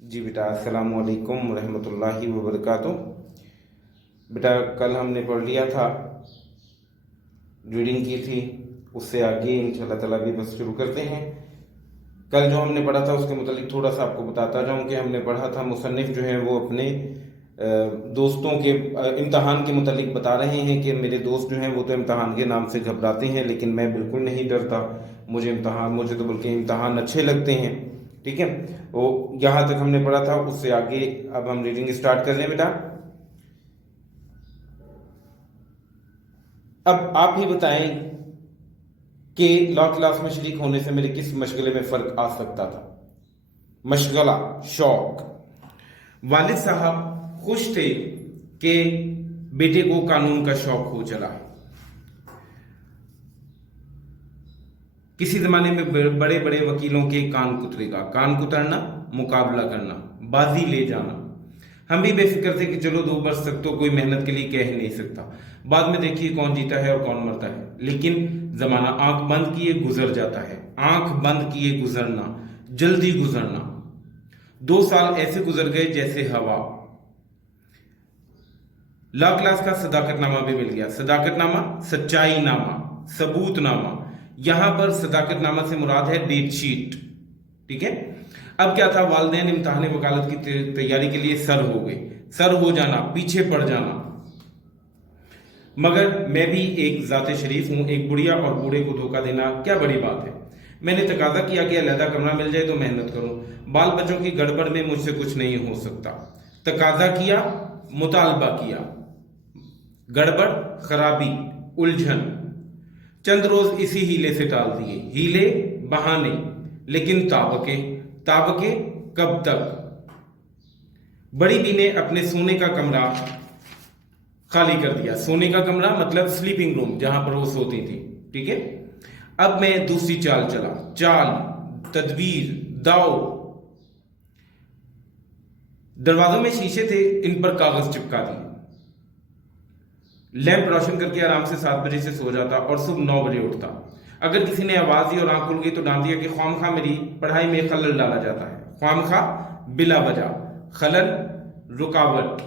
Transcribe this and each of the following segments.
जी बेटा, अस्सलाम वालेकुम रहमतुल्लाहि व बरकातुहू। बेटा, कल हमने पढ़ लिया था, रीडिंग की थी, उससे आगे इंशाल्लाह ताला भी बस शुरू करते हैं। कल जो हमने पढ़ा था उसके मुतालिक थोड़ा सा आपको बताता जाऊं कि हमने पढ़ा था मुसन्निफ जो है वो अपने दोस्तों के इम्तहान के मुतालिक बता रहे हैं कि मेरे दोस्त जो हैं वो तो इम्तहान के नाम से घबराते हैं, लेकिन मैं बिल्कुल नहीं डरता। मुझे तो बल्कि इम्तहान अच्छे लगते हैं। ठीक है, वो यहाँ तक हमने पढ़ा था, उससे आगे अब हम रीडिंग स्टार्ट कर लें। बेटा, अब आप ही बताएं कि लॉ क्लास में शरीक होने से मेरे किस मशगले में फर्क आ सकता था। मशगला, शौक। वालिद साहब खुश थे कि बेटे को कानून का शौक हो चला है। किसी जमाने में बड़े बड़े वकीलों के कान कुतरेगा, कान कुतरना, मुकाबला करना, बाजी ले जाना। हम भी बेफिक्र थे कि चलो 2 वर्ष तक तो कोई मेहनत के लिए कह ही नहीं सकता, बाद में देखिए कौन जीता है और कौन मरता है। लेकिन जमाना आंख बंद किए गुजर जाता है, आंख बंद किए गुजरना, जल्दी गुजरना। 2 साल ऐसे गुजर गए जैसे हवा। लॉ क्लास का सदाकतनामा भी मिल गया। सदाकतनामा, सच्चाई नामा, सबूत नामा। यहां पर सदाकतनामा से मुराद है डेट शीट। ठीक है, अब क्या था, वालिदैन इम्तिहान वकालत की तैयारी के लिए सर हो गए। सर हो जाना, पीछे पड़ जाना। मगर मैं भी एक जाते शरीफ हूं, एक बुढ़िया और बूढ़े को धोखा देना क्या बड़ी बात है। मैंने तकाजा किया कि अलहदा कमरा मिल जाए तो मेहनत करूं, बाल बच्चों की गड़बड़ में मुझसे कुछ नहीं हो सकता। तकाजा किया, मुतालबा किया, गड़बड़, खराबी, उलझन, चंद रोज इसी हीले से टाल दिए। हीले, बहाने, लेकिन ताबके, ताबके कब तक। बड़ी बी ने अपने सोने का कमरा खाली कर दिया। सोने का कमरा मतलब स्लीपिंग रूम, जहां पर वो सोती थी। ठीक है, अब मैं दूसरी चाल चला। चाल, तदबीर, दाव। दरवाजों में शीशे थे, इन पर कागज चिपका दिए। लैंप रोशन करके आराम से 7 बजे से सो जाता और सुबह 9 बजे उठता। अगर किसी ने आवाज दी और आंख खुल गई तो डांट दिया कि ख्वामखा मेरी पढ़ाई में खलल डाला जाता है। ख्वामखा, बिला वजह, खलल, रुकावट।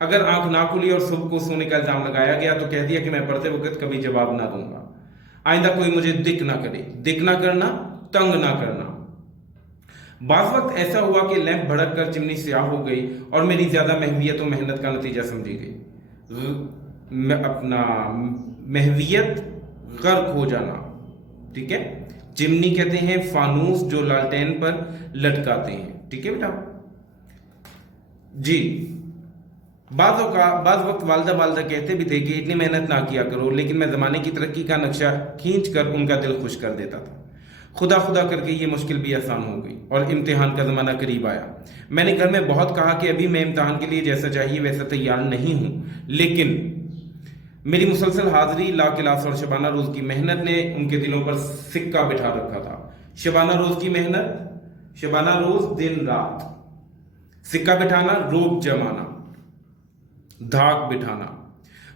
अगर आंख ना खुली और सुबह को सोने का इल्जाम लगाया गया तो कह दिया कि मैं पढ़ते वक्त कभी जवाब ना दूंगा। आइंदा कोई मुझे दिक ना करे। दिक ना करना, तंग ना करना। बाज वक्त ऐसा हुआ कि लैंप भड़क कर चिमनी स्याह हो गई और मेरी ज्यादा महवियत और मेहनत का नतीजा समझी गई। अपना महवियत, गर्क हो जाना। ठीक है, चिमनी कहते हैं फानूस जो लालटेन पर लटकाते हैं। ठीक है बेटा जी। बाज वक्त वालदा कहते भी थे कि इतनी मेहनत ना किया करो, लेकिन मैं जमाने की तरक्की का नक्शा खींच कर उनका दिल खुश कर देता था। खुदा खुदा करके ये मुश्किल भी आसान हो गई और इम्तिहान का जमाना करीब आया। मैंने घर में बहुत कहा कि अभी मैं इम्तिहान के लिए जैसा चाहिए वैसा तैयार नहीं हूं, लेकिन मेरी मुसलसल हाजिरी, ला क्लास और शबाना रोज की मेहनत ने उनके दिलों पर सिक्का बिठा रखा था। शबाना रोज की मेहनत, शबाना रोज दिन रात, सिक्का बिठाना, रोब जमाना, धाक बिठाना।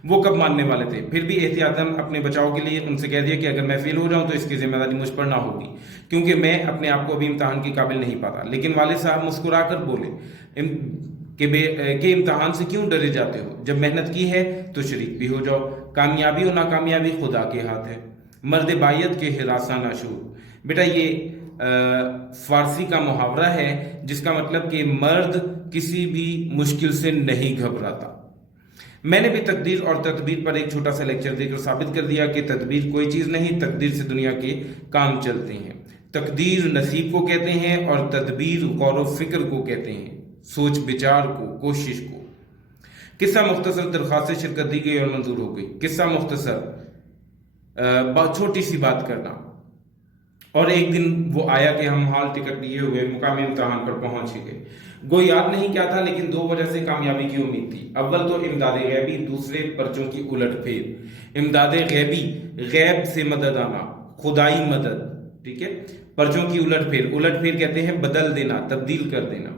वो कब मानने वाले थे। फिर भी एहतियातन अपने बचाव के लिए उनसे कह दिया कि अगर मैं फेल हो जाऊं तो इसकी जिम्मेदारी मुझ पर ना होगी, क्योंकि मैं अपने आप को अभी इम्तिहान के काबिल नहीं पाता। लेकिन वालिद साहब मुस्कुराकर बोले कि इम्तिहान से क्यों डरे जाते हो, जब मेहनत की है तो शरीक भी हो जाओ। कामयाबी और नाकामयाबी खुदा के हाथ है, मर्द बायत के हिरासा नाशूर। बेटा, ये फारसी का मुहावरा है जिसका मतलब कि मर्द किसी भी मुश्किल से नहीं घबराता। मैंने भी तकदीर और तदबीर पर एक छोटा सा लेक्चर देकर साबित कर दिया कि तदबीर कोई चीज नहीं, तकदीर से दुनिया के काम चलते हैं। तकदीर नसीब को कहते हैं और तदबीर गौर व फिक्र को कहते हैं, सोच विचार को, कोशिश को। किस्सा मुख्तसर, दरख्वास्त शिरकत दी गई और मंजूर हो गई। किस्सा मुख्तसर, छोटी सी बात करना। और एक दिन वो आया कि हम हॉल टिकट लिए हुए मुकामी इम्तिहान पर पहुंच गए। गो याद नहीं क्या था, लेकिन 2 वजह से कामयाबी की उम्मीद थी। अव्वल तो इमदाद गैबी, दूसरे पर्चों की उलट फेर। इमदाद गैबी, गैब से मदद आना, खुदाई मदद। ठीक है, पर्चों की उलट फेर, उलट फेर कहते हैं बदल देना, तब्दील कर देना।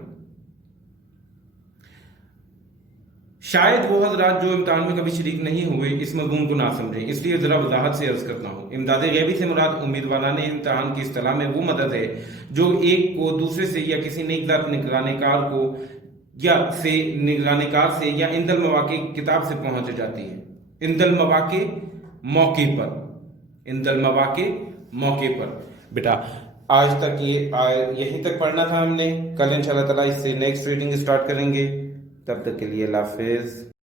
شاید وہ حضرات جو امتحان میں کبھی شریک نہیں ہوئے اس مضمون کو نہ سمجھیں، اس لیے ذرا وضاحت سے عرض کرتا ہوں۔ امداد غیبی سے مراد امیدواران امتحان کی اصطلاح میں وہ مدد ہے جو ایک کو دوسرے سے یا کسی نیک ذات نگرانی کار سے یا عند المواقع کتاب سے پہنچ جاتی ہے، عند المواقع موقع پر، عند المواقع موقع پر۔ بیٹا آج تک یہیں تک پڑھنا تھا ہم نے، کل انشاءاللہ تعالیٰ اس سے نیکسٹ ریڈنگ سٹارٹ کریں گے، تب تک کے لیے اللہ حافظ۔